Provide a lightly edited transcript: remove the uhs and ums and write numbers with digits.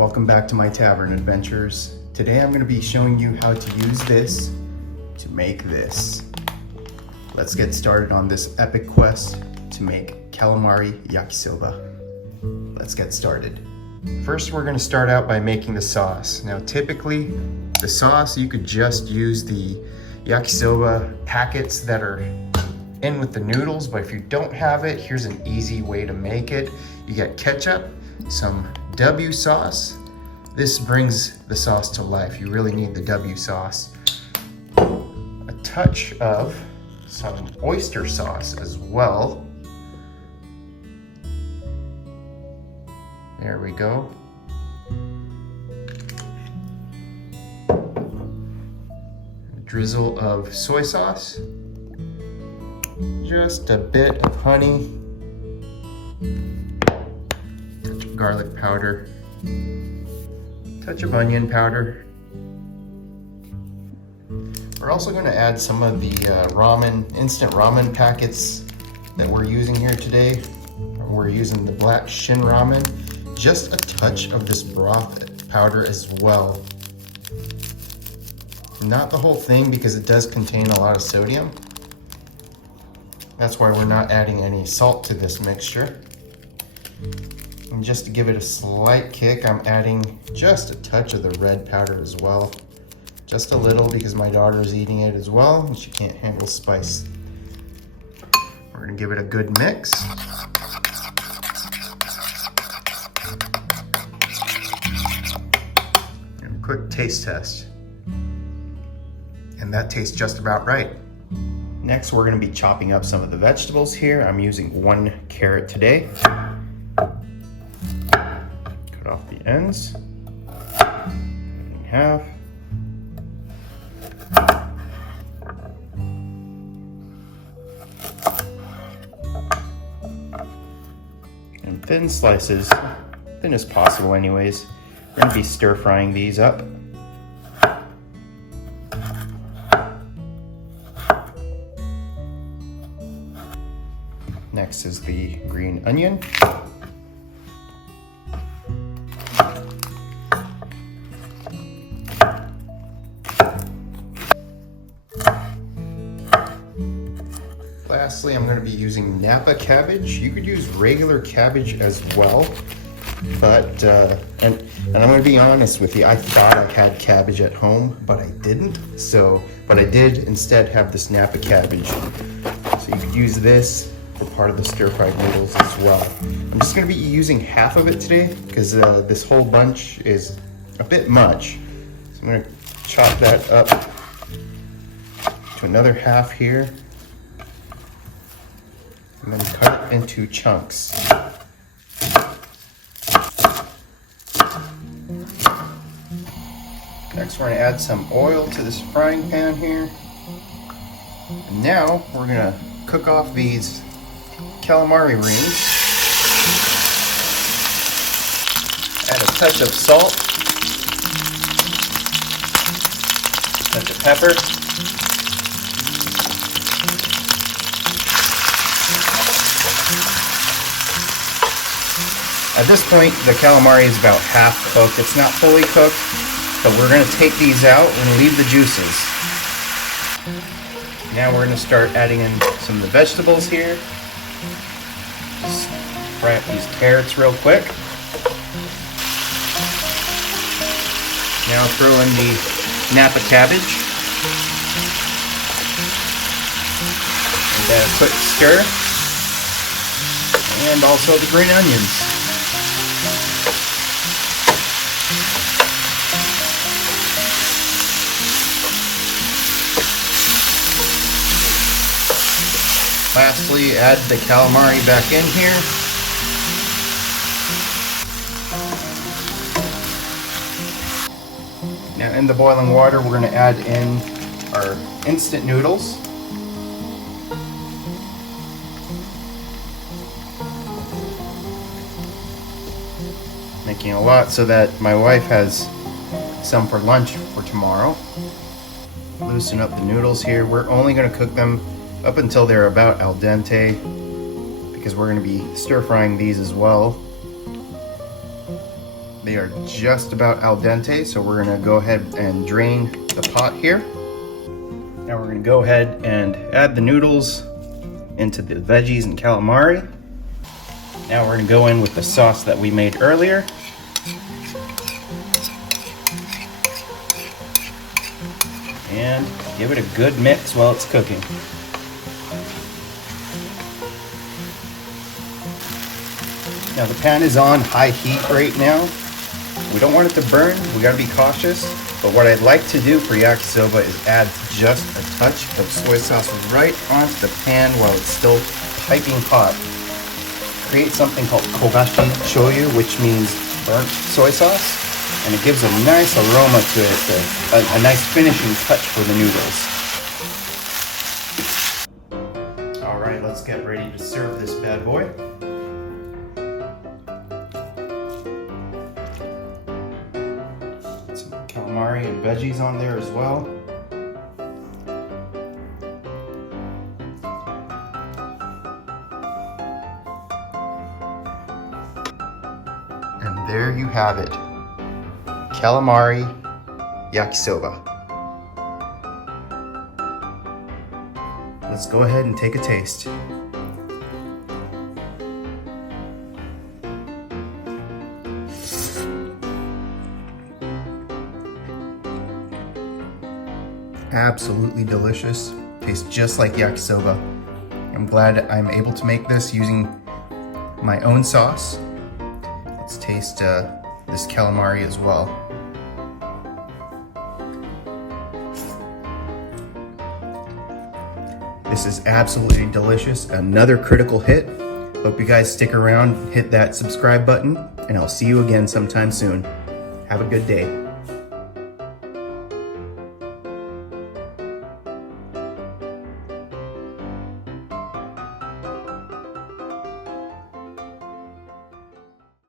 welcome back to my tavern adventures. Today I'm going to be showing you how to use this to make this. Let's get started on this epic quest to make calamari yakisoba. Let's get started. First we're going to start out by making the sauce. Now typically the sauce, you could just use the yakisoba packets that are in with the noodles, but if you don't have it, here's an easy way to make it. You get ketchup, some W sauce. This brings the sauce to life. You really need the W sauce. A touch of some oyster sauce as well. There we go. A drizzle of soy sauce. Just a bit of honey. Touch of garlic powder. Touch of onion powder. We're also going to add some of the instant ramen packets that we're using here today. We're using the black Shin ramen. Just a touch of this broth powder as well. Not the whole thing because it does contain a lot of sodium. That's why we're not adding any salt to this mixture. And just to give it a slight kick, I'm adding just a touch of the red powder as well. Just a little because my daughter's eating it as well and she can't handle spice. We're gonna give it a good mix. And a quick taste test. And that tastes just about right. Next, we're going to be chopping up some of the vegetables here. I'm using 1 carrot today. Cut off the ends. In half. And thin slices, thin as possible anyways. We're going to be stir frying these up. Next is the green onion. Lastly, I'm going to be using Napa cabbage. You could use regular cabbage as well, but and I'm going to be honest with you, I thought I had cabbage at home, but I didn't. But I did instead have this Napa cabbage. So you could use this for part of the stir-fried noodles as well. I'm just going to be using half of it today because this whole bunch is a bit much. So I'm going to chop that up to another half here and then cut it into chunks. Next we're going to add some oil to this frying pan here. And now we're going to cook off these calamari rings. Add a touch of salt, touch of pepper, at this point the calamari is about half cooked. It's not fully cooked, but we're going to take these out and leave the juices. Now we're going to start adding in some of the vegetables here. Just fry up these carrots real quick. Now throw in the Napa cabbage. And a quick stir. And also the green onions. Lastly, add the calamari back in here. Now in the boiling water, we're going to add in our instant noodles. Making a lot so that my wife has some for lunch for tomorrow. Loosen up the noodles here. We're only going to cook them up until they're about al dente because we're going to be stir frying these as well. They are just about al dente, so we're gonna go ahead and drain the pot here. Now we're gonna go ahead and add the noodles into the veggies and calamari. Now we're gonna go in with the sauce that we made earlier. And give it a good mix while it's cooking. Now the pan is on high heat right now. We don't want it to burn, we gotta be cautious. But what I'd like to do for yakisoba is add just a touch of soy sauce right onto the pan while it's still piping hot. Create something called kobashi shoyu, which means burnt soy sauce. And it gives a nice aroma to it, a nice finishing touch for the noodles. All right, let's get ready to serve this bad boy. Some calamari and veggies on there as well. And there you have it. Calamari yakisoba. Let's go ahead and take a taste. Absolutely delicious. Tastes just like yakisoba. I'm glad I'm able to make this using my own sauce. Let's taste this calamari as well. This is absolutely delicious. Another critical hit. Hope you guys stick around, hit that subscribe button, and I'll see you again sometime soon. Have a good day.